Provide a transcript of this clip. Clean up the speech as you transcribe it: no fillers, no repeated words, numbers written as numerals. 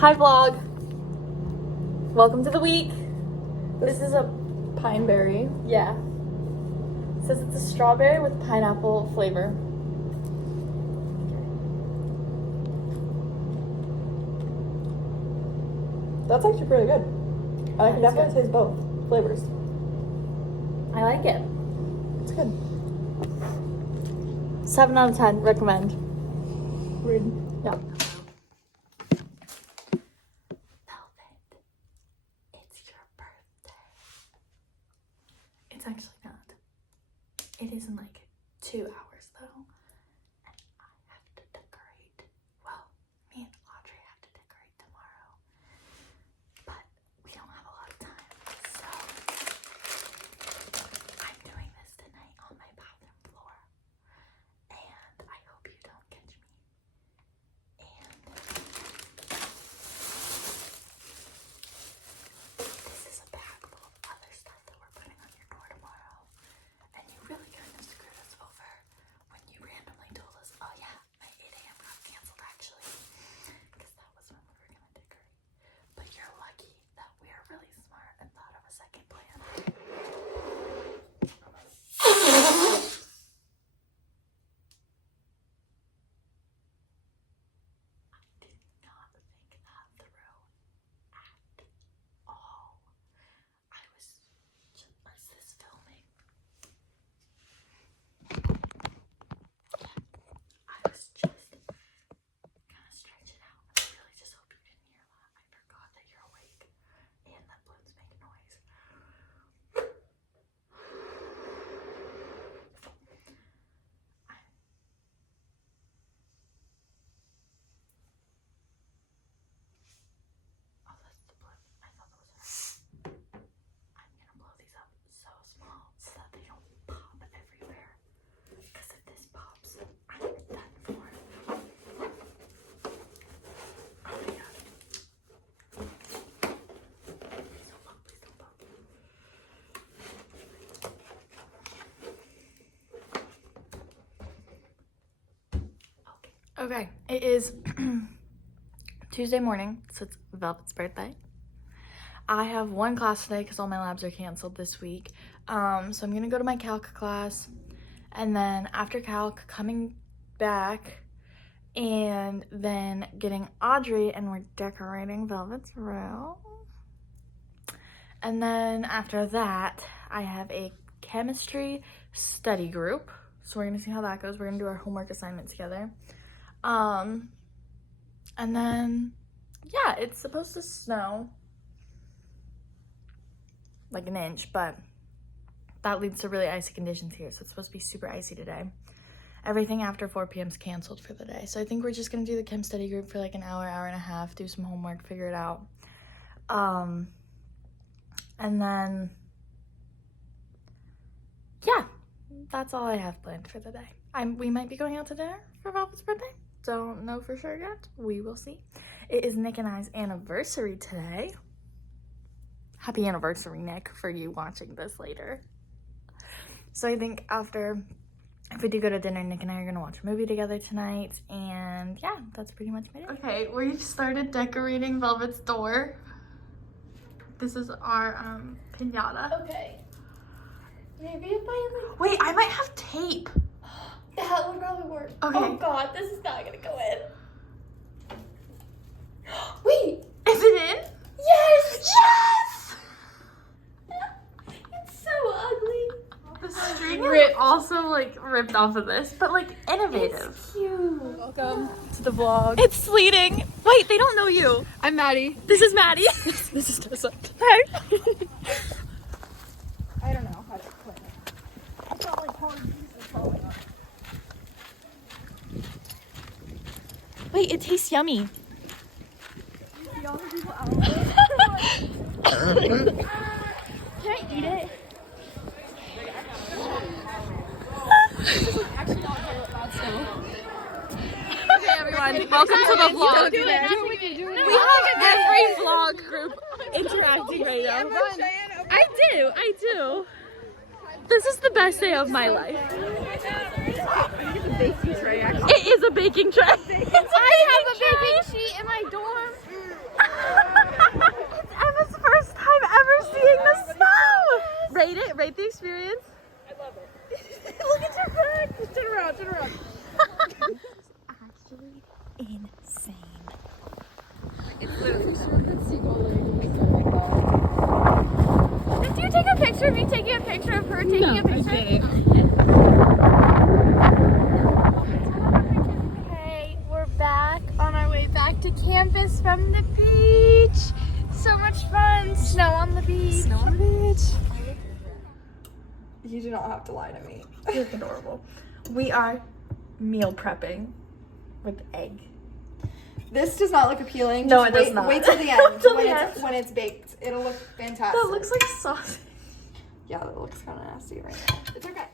Hi vlog. Welcome to the week. This is a pine berry. Yeah. It says it's a strawberry with pineapple flavor. That's actually pretty good. I can definitely taste both flavors. I like it. It's good. 7 out of 10. Recommend. Rude. Yeah. It's actually not. It is in like 2 hours though. And I have to decorate. Well, me and Audrey have to decorate tomorrow. But we don't have a lot of time. So I'm doing this tonight on my bathroom floor. And I hope you don't catch me. And this is a bag full of other stuff that we're putting on your door tomorrow. And you really kind of screwed us over when you randomly told us, oh yeah, my 8 a.m. got canceled actually. Because that was when we were going to decorate. But you're lucky that we are really smart and thought of a second plan. I did not think that through at all. I was just, is this filming? I was just gonna stretch it out. I really just hope you didn't hear that. I forgot that you're awake and that balloons make noise. Oh, that's the balloon. I thought that was her. I'm gonna blow these up so small so that they don't pop everywhere. Because if this pops, I'm done for. Oh my god. Please don't pop, please don't pop. Okay, it is Tuesday morning, so it's Velvet's birthday. I have one class today because all my labs are canceled this week. So I'm gonna go to my calc class, and then after calc, coming back and then getting Audrey, and we're decorating Velvet's room. And then after that, I have a chemistry study group. So we're gonna see how that goes. We're gonna do our homework assignment together. And then, yeah, it's supposed to snow like an inch, but that leads to really icy conditions here. So it's supposed to be super icy today. Everything after 4 p.m. is canceled for the day. So I think we're just gonna do the chem study group for like an hour, hour and a half, do some homework, figure it out. And then, yeah, that's all I have planned for the day. We might be going out to dinner for Velvet's birthday. Don't know for sure yet. We will see. It is Nick and I's anniversary today. Happy anniversary, Nick, for you watching this later. So I think after, if we do go to dinner, Nick and I are gonna watch a movie together tonight. And yeah, that's pretty much it. Okay, we've started decorating Velvet's door. This is our piñata. Okay. Maybe if I like... Wait, I might have tape. That would probably work. Okay. Oh god, this is not gonna go in. Wait! Is it in? Yes! Yes! It's so ugly. The string also like ripped off of this, but like innovative. It's cute. Welcome to the vlog. It's sleeting. Wait, they don't know you. I'm Maddie. This is Maddie. This is Tessa. Hey. I don't know how to explain it. It's not like hard pieces falling off. Wait, it tastes yummy. The other people out. Can I eat it? This is like actually not bad still. Okay, everyone, welcome to the vlog. Do it. We have every vlog group interacting right now. I do. This is the best day of my life. It is a baking tray. I have a baking sheet in my dorm. It's literally Did you take a picture of me taking a picture of her taking a picture? Okay, we're back on our way back to campus from the beach. So much fun. Snow on the beach. Snow on the beach. You do not have to lie to me. You're adorable. We are meal prepping with egg. This does not look appealing. No, Just it does wait, not. Wait till the end. Till when, the it's, end. when it's baked. It'll look fantastic. That looks like sausage. Yeah, that looks kind of nasty right now. It's okay.